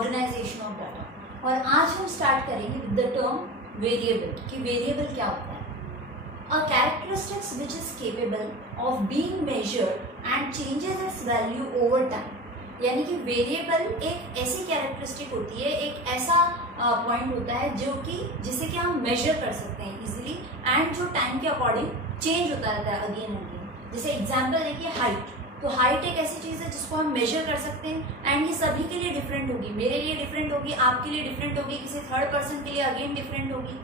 Organisation of data. और आज हम स्टार्ट करेंगे विद द टर्म वेरिएबल, कि वेरिएबल क्या होता है। A characteristics which is capable of being measured and changes it's value over time. यानी कि वेरिएबल एक ऐसी कैरेक्टरिस्टिक होती है, एक ऐसा पॉइंट होता है जो कि जिसे कि हम मेजर कर सकते हैं इजीली एंड जो टाइम के अकॉर्डिंग चेंज होता रहता है अगेन एंड अगेन। जैसे एग्जांपल देखिए हाइट, तो हाइट एक ऐसी चीज है जिसको हम मेजर कर सकते हैं एंड ये सभी के लिए डिफरेंट होगी, मेरे लिए डिफरेंट होगी, आपके लिए डिफरेंट होगी, किसी थर्ड पर्सन के लिए अगेन डिफरेंट होगी।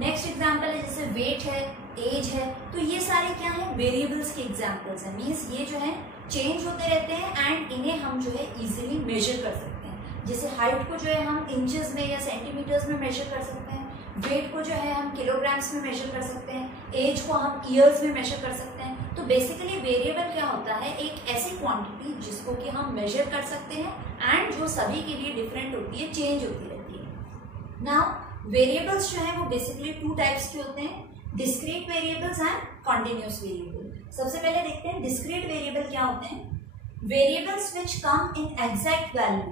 नेक्स्ट एग्जांपल है जैसे वेट है, एज है, तो ये सारे क्या है वेरिएबल्स के एग्जांपल्स हैं। मीन्स ये जो है चेंज होते रहते हैं एंड इन्हें हम जो है इजीली मेजर कर सकते हैं। जैसे हाइट को जो है हम इंचेस में या सेंटीमीटर्स में मेजर कर सकते हैं, वेट को जो है हम किलोग्राम्स में मेजर कर सकते हैं, एज को हम ईयर्स में मेजर कर सकते हैं। तो बेसिकली वेरिएबल क्या होता है, एक ऐसी क्वांटिटी जिसको कि हम मेजर कर सकते हैं एंड जो सभी के लिए डिफरेंट होती है, चेंज होती रहती है। नाउ वेरिएबल्स जो है वो बेसिकली टू टाइप्स के होते हैं, discrete variables and continuous variable. सबसे पहले देखते हैं डिस्क्रीट वेरिएबल क्या होते हैं। Variables which come in exact value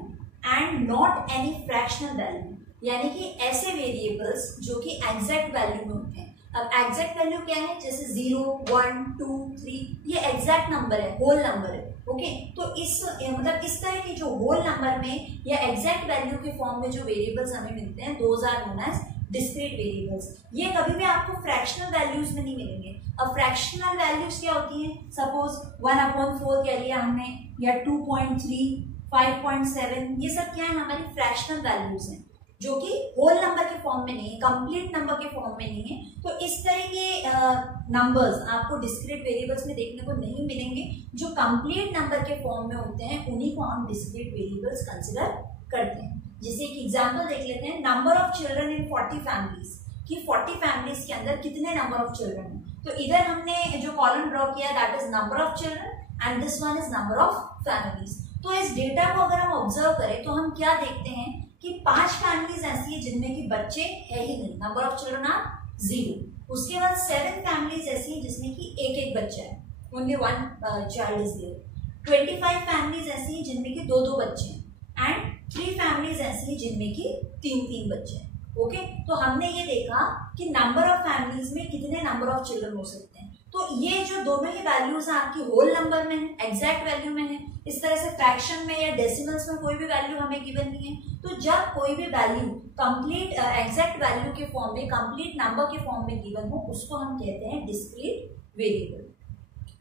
and not any fractional value, यानी कि ऐसे वेरिएबल्स जो कि एग्जैक्ट वैल्यू में होते हैं। अब एग्जैक्ट वैल्यू क्या है, जैसे 0, 1, 2, 3, ये एग्जैक्ट नंबर है, होल नंबर है। ओके, तो इस मतलब इस तरह के जो होल नंबर में या एग्जैक्ट वैल्यू के फॉर्म में जो वेरिएबल्स हमें मिलते हैं, those are known as discrete variables. ये कभी भी आपको फ्रैक्शनल वैल्यूज में नहीं मिलेंगे। अब फ्रैक्शनल वैल्यूज क्या होती हैं, सपोज 1/4 कह लिया हमने, या 2.3, 5.7, ये सब क्या है हमारी फ्रैक्शनल वैल्यूज हैं जो कि होल नंबर के फॉर्म में नहीं है, कंप्लीट नंबर के फॉर्म में नहीं है। तो इस तरह के नंबर्स आपको डिस्क्रीट वेरिएबल्स में देखने को नहीं मिलेंगे। जो कंप्लीट नंबर के फॉर्म में होते हैं उन्हीं को हम डिस्क्रीट वेरिएबल्स कंसिडर करते हैं। जैसे एक एग्जांपल देख लेते हैं, number of children in 40 families, कि 40 फैमिलीज के अंदर कितने नंबर ऑफ चिल्ड्रन हैं। तो इधर हमने जो कॉलम ड्रॉ किया that is number of children and this one is number of families. तो इस डेटा को अगर हम ऑब्जर्व करें तो हम क्या देखते हैं कि 5 फैमिलीज ऐसी है जिनमें कि बच्चे है ही नहीं, नंबर ऑफ चिल्ड्रन आर 0। उसके बाद 7 फैमिलीज ऐसी है जिसमें कि एक बच्चा है, only 1 child is there. 25 families ऐसी है जिनमें कि 2 बच्चे हैं एंड 3 फैमिलीज ऐसी है जिनमें कि 3 बच्चे हैं। ओके, तो हमने ये देखा कि नंबर ऑफ फैमिलीज में कितने नंबर ऑफ चिल्ड्रन हो सकते हैं। तो ये जो दोनों ही वैल्यूज हैं आपकी होल नंबर में है, एग्जैक्ट वैल्यू में है। इस तरह से फ्रैक्शन में या डेसिमल्स में कोई भी वैल्यू हमें गिवन नहीं है। तो जब कोई भी वैल्यू कंप्लीट एग्जैक्ट वैल्यू के फॉर्म में, कंप्लीट नंबर के फॉर्म में गिवन हो, उसको हम कहते हैं डिस्क्रीट वेरिएबल।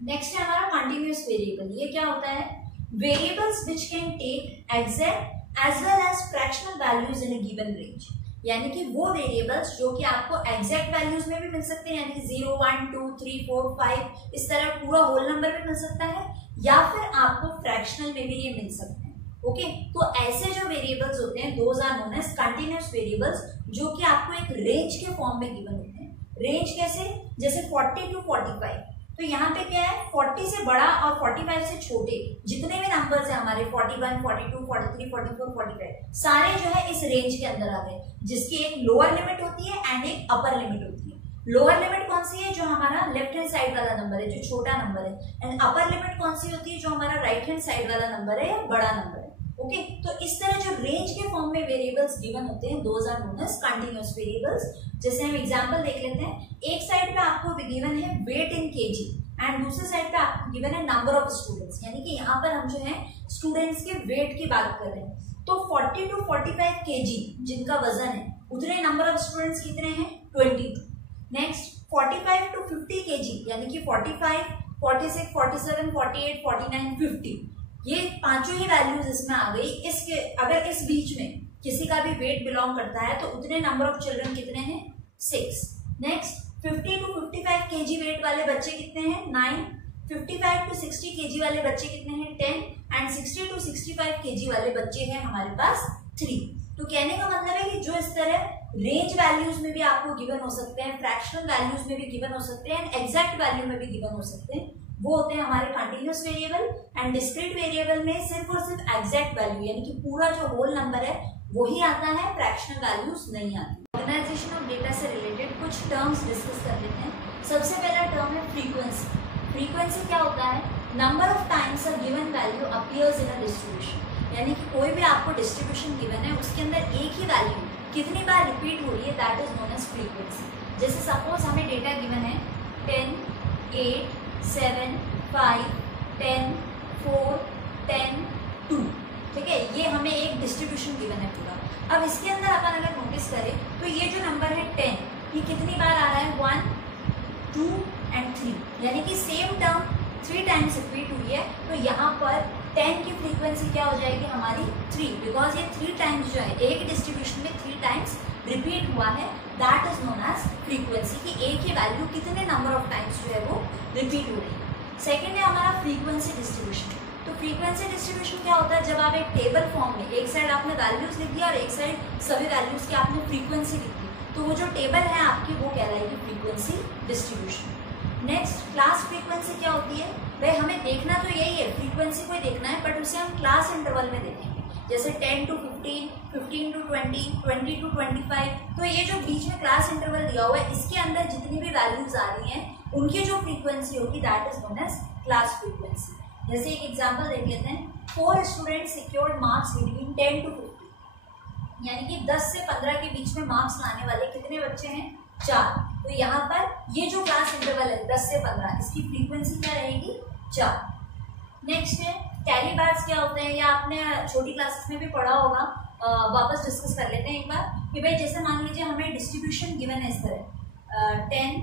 नेक्स्ट है हमारा कंटिन्यूअस वेरिएबल। ये क्या होता है, variables which can take exact as well as fractional values in a given range, यानी कि वो वेरिएबल्स जो कि आपको एग्जैक्ट वैल्यूज में भी मिल सकते हैं, यानी कि 0, 1, 2, 3, 4, 5 इस तरह पूरा होल नंबर भी मिल सकता है, या फिर आपको फ्रैक्शनल में भी ये मिल सकते हैं। ओके, तो ऐसे जो वेरिएबल्स होते हैं those are known as continuous variables, जो कि आपको एक रेंज के फॉर्म में गिवन होते हैं। रेंज कैसे, जैसे 40 to 45, तो यहाँ पे क्या है 40 से बड़ा और 45 से छोटे जितने भी नंबर्स हैं हमारे 41, 42, 43, 44, 45 सारे जो है इस रेंज के अंदर आ गए, जिसकी एक लोअर लिमिट होती है एंड एक अपर लिमिट होती है। लोअर लिमिट कौन सी है, जो हमारा लेफ्ट हैंड साइड वाला नंबर है, जो छोटा नंबर है, एंड अपर लिमिट कौन सी होती है, जो हमारा राइट हैंड साइड वाला नंबर है या बड़ा नंबर है। ओके, तो इस तरह जो रेंज के फॉर्म में वेरिएबल्स गिवन होते हैं those are known as continuous variables. जैसे हम एग्जांपल देख लेते हैं, एक साइड पे आपको गिवन है वेट इन केजी एंड दूसरे साइड पे आपको गिवन है नंबर ऑफ स्टूडेंट्स, यानी कि यहाँ पर हम जो है स्टूडेंट्स के वेट की बात कर रहे हैं। तो 40 to 45 केजी जिनका वजन है, उतने नंबर ऑफ स्टूडेंट्स कितने हैं, 22। नेक्स्ट 45 to 50 केजी, यानी कि 45, 46, 47, 48, 49, 50, ये पांचों ही वैल्यूज इसमें आ गई। इसके अगर इस बीच में किसी का भी वेट बिलोंग करता है तो उतने नंबर ऑफ चिल्ड्रन कितने हैं, 6। नेक्स्ट 50 to 55 केजी वेट वाले बच्चे कितने हैं, 9। 55 to 60 केजी वाले बच्चे कितने हैं, 10 एंड 60 to 65 केजी वाले बच्चे हैं हमारे पास 3। तो कहने का मतलब है कि जो इस तरह रेंज वैल्यूज में भी आपको गिवन हो सकते हैं, फ्रैक्शनल वैल्यूज में भी गिवन हो सकते हैं एंड एग्जैक्ट वैल्यू में भी गिवन हो सकते हैं, वो होते हैं हमारे continuous variable. And discrete variable में सिर्फ और सिर्फ एग्जैक्ट वैल्यू यानी कि पूरा जो होल नंबर है वही आता है, फ्रैक्शनल वैल्यूज नहीं आती। ऑर्गेनाइजेशन ऑफ डेटा से रिलेटेड कुछ टर्म्स डिस्कस कर लेते हैं। सबसे पहला टर्म है फ्रीक्वेंसी। फ्रीक्वेंसी क्या होता है, number of times a given value appears in a distribution, यानी कि कोई भी आपको डिस्ट्रीब्यूशन गिवन है उसके अंदर एक ही वैल्यू कितनी बार रिपीट हो रही है, that is known as frequency. जैसे सपोज हमें डेटा गिवन है 10, 8, 7, 5, 10, 4, 10, 2, ठीक है, ये हमें एक डिस्ट्रीब्यूशन गिवन है पूरा। अब इसके अंदर अपन अगर नोटिस करें तो ये जो नंबर है 10, ये कितनी बार आ रहा है, 1, 2 एंड 3, यानी कि सेम टर्म 3 टाइम्स रिपीट हुई है। तो यहाँ पर 10 की फ्रीक्वेंसी क्या हो जाएगी हमारी 3, बिकॉज ये 3 टाइम्स जो है एक डिस्ट्रीब्यूशन में 3 टाइम्स रिपीट हुआ है, that is known as frequency की एक ही वैल्यू कितने नंबर ऑफ टाइम्स जो है वो रिपीट हो रही है। सेकेंड है हमारा फ्रीक्वेंसी डिस्ट्रीब्यूशन। तो फ्रीक्वेंसी डिस्ट्रीब्यूशन क्या होता है, जब आप एक टेबल फॉर्म में एक साइड आपने वैल्यूज लिख दिया और एक साइड सभी वैल्यूज की आपने फ्रीक्वेंसी लिख दी, तो वो जो टेबल है आपकी वो कहलाएगी frequency distribution. Next class frequency क्या होती है, भाई हमें देखना तो यही है, फ्रीक्वेंसी को ही देखना है, बट उसे हम क्लास इंटरवल में देखेंगे, जैसे 10 to 15, 15 to 20, 20 to 25। तो ये जो बीच में क्लास इंटरवल दिया हुआ है इसके अंदर जितनी भी वैल्यूज आ रही हैं उनकी जो फ्रीक्वेंसी होगी that is known as class frequency. जैसे एक एग्जांपल देख लेते हैं, 4 students secured marks between 10 to 15, यानी कि 10 से 15 के बीच में मार्क्स लाने वाले कितने बच्चे हैं, 4। तो यहाँ पर ये जो क्लास इंटरवल है 10 से 15, इसकी फ्रीक्वेंसी क्या रहेगी, 4। नेक्स्ट है टैली बार्स क्या होते हैं, या आपने छोटी क्लासेस में भी पढ़ा होगा, वापस डिस्कस कर लेते हैं एक बार कि भाई जैसे मान लीजिए हमें डिस्ट्रीब्यूशन गिवन है इस तरह 10,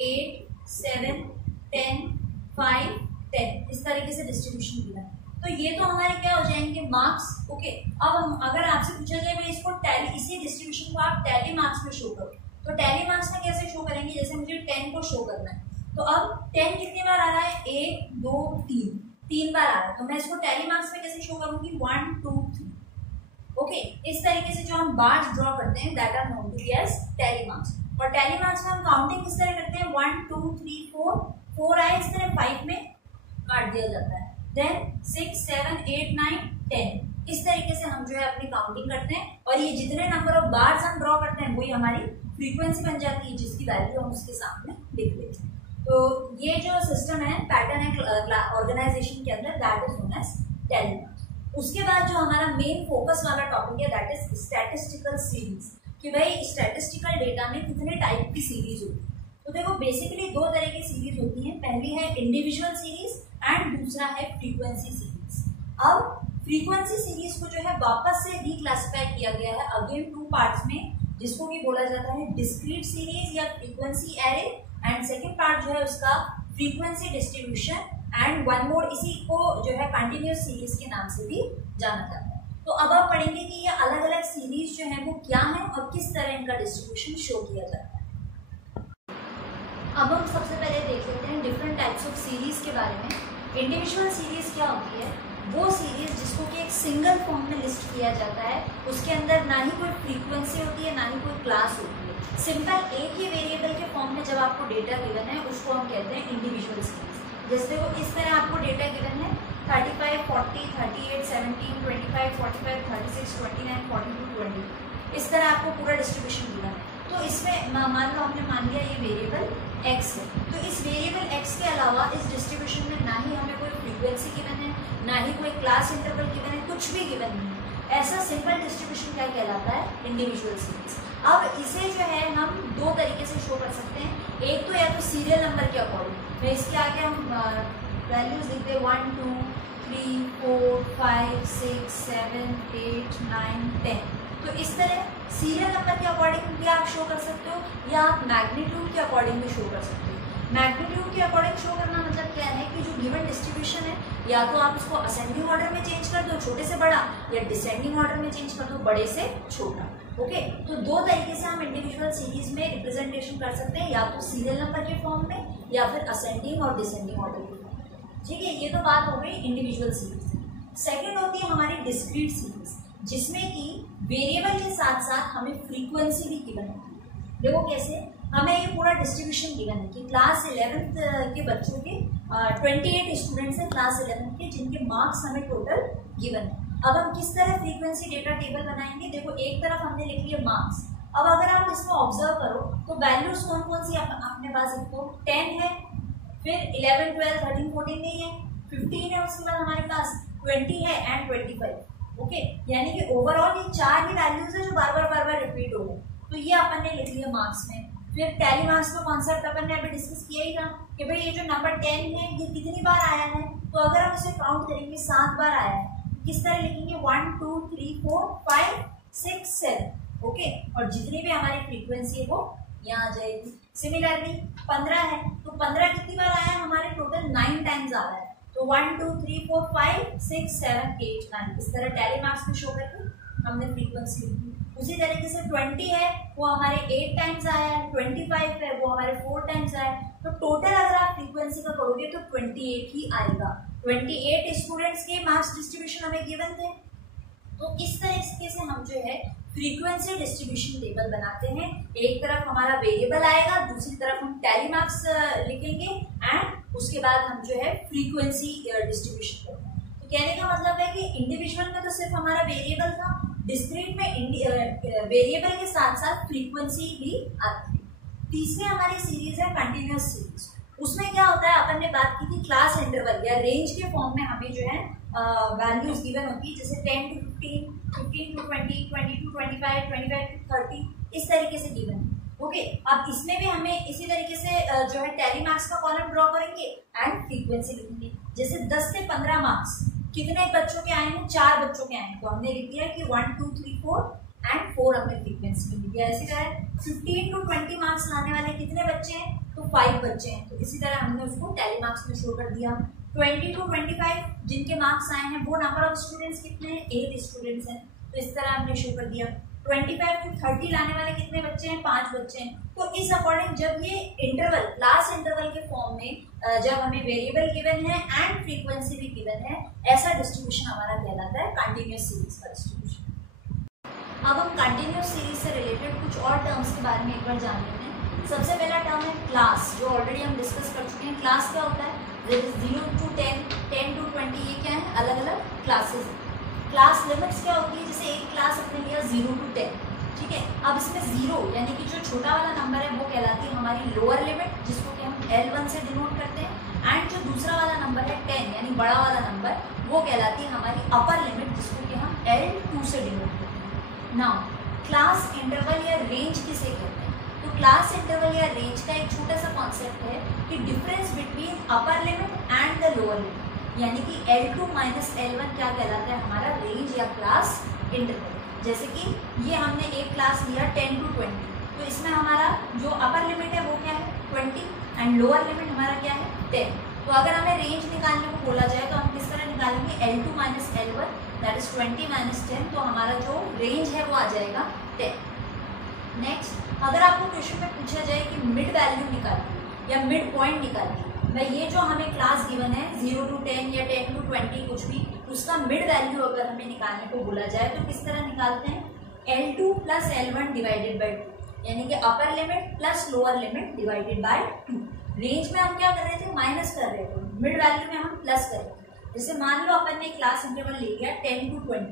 8, 7, 10, 5, 10, इस तरीके से डिस्ट्रीब्यूशन गिवन है। तो ये तो हमारे क्या हो जाएंगे मार्क्स, ओके। अब हम अगर आपसे पूछा जाए भाई इसको टैली, इसी डिस्ट्रीब्यूशन को आप टैली मार्क्स में शो करो, तो टैली मार्क्स में कैसे शो करेंगे, जैसे मुझे 10 को शो करना है, तो अब 10 कितनी बार आ रहा है, 1, 2, 3 बार आ रहा है, तो मैं इसको टैली मार्क्स में कैसे शो करूंगी, 1, 2, 3, ओके। इस तरीके से जो हम बार्स ड्रॉ करते हैं that are known to be as tally marks. और टैली मार्क्स में हम काउंटिंग किस तरह करते हैं, 1, 2, 3, 4 आए इस तरह 5 में काट दिया जाता है, देन 6, 7, 8, 9, 10, इस तरीके से हम जो है अपनी काउंटिंग करते हैं, और ये जितने नंबर ऑफ बार्स हम ड्रॉ करते हैं वही हमारी फ्रीक्वेंसी बन जाती है, जिसकी वैल्यू हम उसके सामने लिख लेते हैं। तो ये जो सिस्टम है, पैटर्न है ऑर्गेनाइजेशन के अंदर, that is known as tally marks. उसके बाद जो हमारा मेन फोकस वाला टॉपिक है दैट इज स्टैटिस्टिकल सीरीज, कि भाई स्टैटिस्टिकल डेटा में कितने टाइप की सीरीज होती है। तो देखो बेसिकली 2 तरह की सीरीज होती है, पहली है इंडिविजुअल सीरीज एंड दूसरा है फ्रीक्वेंसी सीरीज। अब फ्रीक्वेंसी सीरीज को जो है वापस से रिक्लासिफाई किया गया है अगेन 2 पार्ट्स में, जिसको भी बोला जाता है डिस्क्रीट सीरीज या frequency array, and second part जो है उसका frequency distribution, and one more इसी को जो है कंटिन्यूस सीरीज के नाम से भी जाना जाता है। तो अब आप पढ़ेंगे कि ये अलग अलग सीरीज जो है वो क्या है और किस तरह इनका डिस्ट्रीब्यूशन शो किया जाता है। अब हम सबसे पहले देख लेते हैं डिफरेंट टाइप्स ऑफ सीरीज के बारे में। इंडिविजुअल सीरीज क्या होती है, वो सीरीज जिसको कि एक सिंगल फॉर्म में लिस्ट किया जाता है, उसके अंदर ना ही कोई फ्रीक्वेंसी होती है ना ही कोई क्लास होती है, सिंपल एक ही वेरिएबल के फॉर्म में जब आपको डेटा गिवन है उसको हम कहते हैं इंडिविजुअल सीरीज। जैसे वो इस तरह आपको डेटा गिवन है 35, 40, 38, 17, 25, 45, 36, 29, 42, 20, इस तरह आपको पूरा डिस्ट्रीब्यूशन गिवन है। तो इसमें मान लो हमने मान लिया ये वेरिएबल एक्स है, तो इस वेरिएबल एक्स के अलावा इस डिस्ट्रीब्यूशन में ना ही हमें कोई फ्रीक्वेंसी गिवन है, ना ही कोई क्लास इंटरवल गिवन है, कुछ भी गिवन नहीं है। ऐसा सिंपल डिस्ट्रीब्यूशन क्या कहलाता है, इंडिविजुअल सीरीज। अब इसे जो है हम 2 तरीके से शो कर सकते हैं, एक तो या तो सीरियल नंबर के अकॉर्डिंग, तो इसके आगे हम वैल्यूज लिखते हैं 1, 2, 3, 4, 5, 6, 7, 8, 9, 10। तो इस तरह सीरियल नंबर के अकॉर्डिंग भी आप शो कर सकते हो, या आप मैग्नीट्यूड के अकॉर्डिंग भी शो कर सकते हो। मैग्नीट्यूड के अकॉर्डिंग शो करना मतलब क्या है कि जो गिवन डिस्ट्रीब्यूशन है या तो आप इसको असेंडिंग ऑर्डर में चेंज कर दो छोटे से बड़ा, या डिसेंडिंग ऑर्डर में चेंज कर दो बड़े से छोटा, ओके। तो 2 तरीके से हम इंडिविजुअल सीरीज में रिप्रेजेंटेशन कर सकते हैं, या तो सीरियल नंबर के फॉर्म में या फिर असेंडिंग और डिसेंडिंग ऑर्डर के फॉर्म में, ठीक है। ये तो बात हो गई इंडिविजुअल सीरीज। सेकेंड होती है हमारी डिस्क्रीट सीरीज, जिसमें कि वेरिएबल के साथ साथ हमें फ्रीक्वेंसी भी गिवन होती है। देखो कैसे, हमें ये पूरा डिस्ट्रीब्यूशन गिवन है कि क्लास 11th के बच्चों के 28 स्टूडेंट्स हैं क्लास 11th के, जिनके मार्क्स हमें टोटल गिवन है। अब हम किस तरह फ्रीक्वेंसी डेटा टेबल बनाएंगे, देखो एक तरफ हमने लिख लिया मार्क्स। अब अगर आप इसमें ऑब्जर्व करो तो वैल्यूज कौन कौन सी अपने पास, तो 10 है, फिर 11, 12, 13, 14 नहीं है, 15 है, उसके बाद हमारे पास 20 है एंड 25। ओके, यानी कि ओवरऑल ये 4 ही वैल्यूज है जो बार बार रिपीट हो गए, तो ये अपन ने लिख लिया मार्क्स में। फिर टैली मार्क्स का कॉन्सेप्ट अपन ने अभी डिस्कस किया ही था कि भाई ये जो नंबर 10 है ये कितनी बार आया है, तो अगर हम इसे काउंट करेंगे 7 बार आया है, किस तरह लिखेंगे 1 2 3 4 5 6 7, ओके, और जितनी भी हमारी फ्रीक्वेंसी है वो यहाँ आ जाएगी। सिमिलरली 15 है तो 15 कितनी बार आया है, हमारे टोटल 9 टाइम्स आ रहा है, तो 1 2 3 4 5 6 7 8 9, इस तरह टैली मार्क्स में शो करके हमने फ्रीक्वेंसी लिखी। उसी तरीके से 20 है वो हमारे 8 टाइम्स आया है, 25 है वो हमारे 4 टाइम्स आया है, तो टोटल अगर आप फ्रीक्वेंसी का करोगे तो 28 ही आएगा। 28 स्टूडेंट्स के मार्क्स डिस्ट्रीब्यूशन हमें गिवन थे, तो इस तरीके से हम जो है फ्रीक्वेंसी डिस्ट्रीब्यूशन टेबल बनाते हैं। एक तरफ हमारा वेरिएबल आएगा, दूसरी तरफ हम टैली मार्क्स लिखेंगे एंड उसके बाद हम जो है फ्रीक्वेंसी डिस्ट्रीब्यूशन करते हैं। तो कहने का मतलब है कि इंडिविजुअल में तो सिर्फ हमारा वेरिएबल था, डिस्क्रीट में वेरिएबल के साथ साथ फ्रीक्वेंसी भी आती है। तीसरी हमारी सीरीज है कंटिन्यूअस सीरीज। उसमें क्या होता है, अपन ने बात की थी क्लास इंटरवल या रेंज के फॉर्म में हमें जो है वैल्यूज गिवन होती है, जैसे 10 to 15, 15 to 20, 20 to 25, 25 to 30, इस तरीके से गिवन है। ओके, अब इसमें भी हमें इसी तरीके से जो है टैली मार्क्स का कॉलम ड्रॉ करेंगे एंड फ्रीक्वेंसी लिखेंगे। जैसे 10 से 15 मार्क्स कितने बच्चों के आए हैं, 4 बच्चों के आए हैं, तो हमने लिख दिया कि 1 2 3 4 एंड 4 हमने फ्रीक्वेंसी में लिख दिया। इसी तरह 15 to 20 मार्क्स लाने वाले कितने बच्चे हैं, तो 5 बच्चे हैं, तो इसी तरह हमने उसको टैली मार्क्स में शो कर दिया। 20 to 25 जिनके मार्क्स आए हैं वो नंबर ऑफ स्टूडेंट्स कितने हैं, 8 स्टूडेंट्स हैं, तो इस तरह हमने शो कर दिया। 25 to 30 लाने वाले कितने बच्चे हैं, 5 बच्चे हैं, तो इस अकॉर्डिंग जब ये इंटरवल क्लास इंटरवल के फॉर्म में जब हमें वेरिएबल गिवन है एंड फ्रीक्वेंसी भी गिवन है, ऐसा डिस्ट्रीब्यूशन हमारा कहलाता है कंटिन्यूअस सीरीज का डिस्ट्रीब्यूशन। अब हम कंटिन्यूअस सीरीज से रिलेटेड कुछ और टर्म्स के बारे में एक बार जान लेते हैं। सबसे पहला टर्म है क्लास, जो ऑलरेडी हम डिस्कस कर चुके हैं। क्लास क्या होता है, 0 to 10, 10 to 20, ये क्या है, अलग अलग क्लासेस हैं। क्लास लिमिट्स क्या होती है, जैसे एक क्लास अपने लिया 0 to 10, ठीक है, अब इसमें 0 यानी कि जो छोटा वाला नंबर है वो कहलाती है हमारी लोअर लिमिट, जिसको कि हम L1 से डिनोट करते हैं, एंड जो दूसरा वाला नंबर है 10 यानी बड़ा वाला नंबर, वो कहलाती है हमारी अपर लिमिट, जिसको कि हम L2 से डिनोट करते हैं। नाउ क्लास इंटरवल या रेंज किसे कहते हैं, तो क्लास इंटरवल या रेंज का एक छोटा सा कॉन्सेप्ट है कि difference between upper limit and the lower limit, यानी कि L2 माइनस L1 क्या कहलाता है, हमारा रेंज या क्लास इंटरवल। जैसे कि ये हमने एक क्लास लिया 10 to 20, तो इसमें हमारा जो अपर लिमिट है वो क्या है 20 एंड लोअर लिमिट हमारा क्या है 10। तो अगर हमें रेंज निकालने को बोला जाए तो हम किस तरह निकालेंगे, L2 minus L1 that is 20 minus 10, तो हमारा जो रेंज है वो आ जाएगा 10। नेक्स्ट, अगर आपको क्वेश्चन में पूछा जाए कि मिड वैल्यू निकालिए या मिड पॉइंट निकालिए, भाई ये जो हमें क्लास गिवन है 0 to 10 या 10 to 20 कुछ भी, उसका मिड वैल्यू अगर हमें निकालने को बोला जाए तो किस तरह निकालते हैं, L2 plus L1 divided by 2, यानी कि upper limit plus lower limit divided by 2। Range में हम क्या कर रहे थे, माइनस कर रहे थे, मिड वैल्यू में हम प्लस कर रहे थे। जैसे मान लो अपन ने क्लास इंटरवल ले लिया 10 to 20,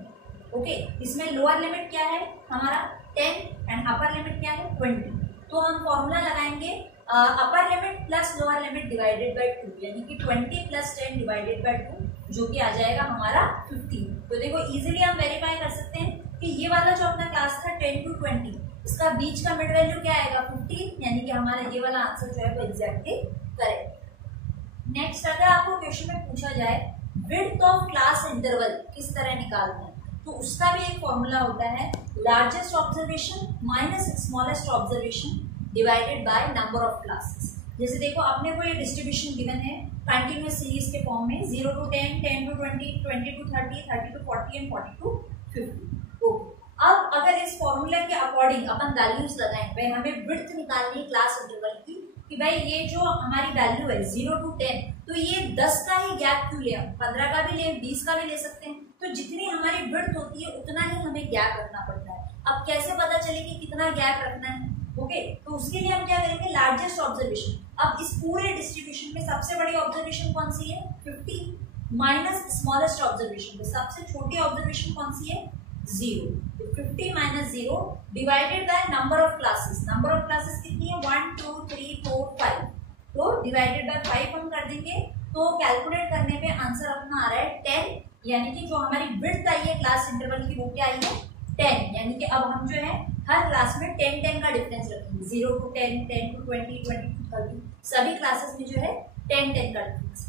ओके, इसमें लोअर लिमिट क्या है हमारा 10 एंड अपर लिमिट क्या है 20, तो हम फॉर्मूला लगाएंगे upper limit plus lower limit divided by 2, यानी कि 20 प्लस 10 डिवाइडेड बाई 2, जो कि आ जाएगा हमारा 15। तो देखो इजीली हम वेरीफाई कर सकते हैं कि ये वाला जो अपना क्लास था 10 to 20, इसका बीच का मिड वैल्यू क्या आएगा 15, यानी कि हमारा ये वाला आंसर जो है वो एग्जैक्टली करेक्ट। नेक्स्ट, अगर आपको क्वेश्चन में पूछा जाए विड्थ ऑफ क्लास इंटरवल किस तरह निकालना है, तो उसका भी एक फॉर्मूला होता है largest observation minus smallest observation divided by number of classes. जैसे देखो अपने को ये डिस्ट्रीब्यूशन गिवन है कंटिन्यूअस सीरीज के फॉर्म में 0 to 10, 10 to 20, 20 to 30, 30 to 40 and 40 to 50। Okay, अब अगर इस फॉर्मूला के अकॉर्डिंग अपन वैल्यूज लगाएं, भाई हमें विड्थ निकालनी है क्लास इंटरवल की, कि भाई ये जो हमारी वैल्यू है 0 to 10, तो ये 10 का ही गैप क्यों ले, हम 15 का भी ले, 20 का भी ले सकते हैं, तो जितनी हमारी विड्थ होती है उतना ही हमें गैप रखना पड़ता है। अब कैसे पता चले कि कितना गैप रखना है, ओके, तो उसके लिए हम क्या करेंगे, लार्जेस्ट ऑब्जर्वेशन। अब इस पूरे डिस्ट्रीब्यूशन में सबसे बड़ी ऑब्जर्वेशन कौन सी है 50 माइनस स्मॉलेस्ट ऑब्जर्वेशन, सबसे छोटी ऑब्जर्वेशन कौन सी है 0, तो 50 minus 0 divided by number of classes. Number of classes कितनी है 1 2 3 4 5, तो डिवाइडेड बाय 5 हम कर देंगे, तो कैलकुलेट करने पे आंसर अपना आ रहा है 10, यानी कि जो हमारी विड्थ आई है क्लास इंटरवल की वो क्या आई है 10, यानी कि अब हम जो है हर क्लास में 10-10 का डिफरेंस रखेंगे, 0 to 10, 10 to 20, 20 to 30, सभी क्लासेस में जो है 10-10 का डिफरेंस।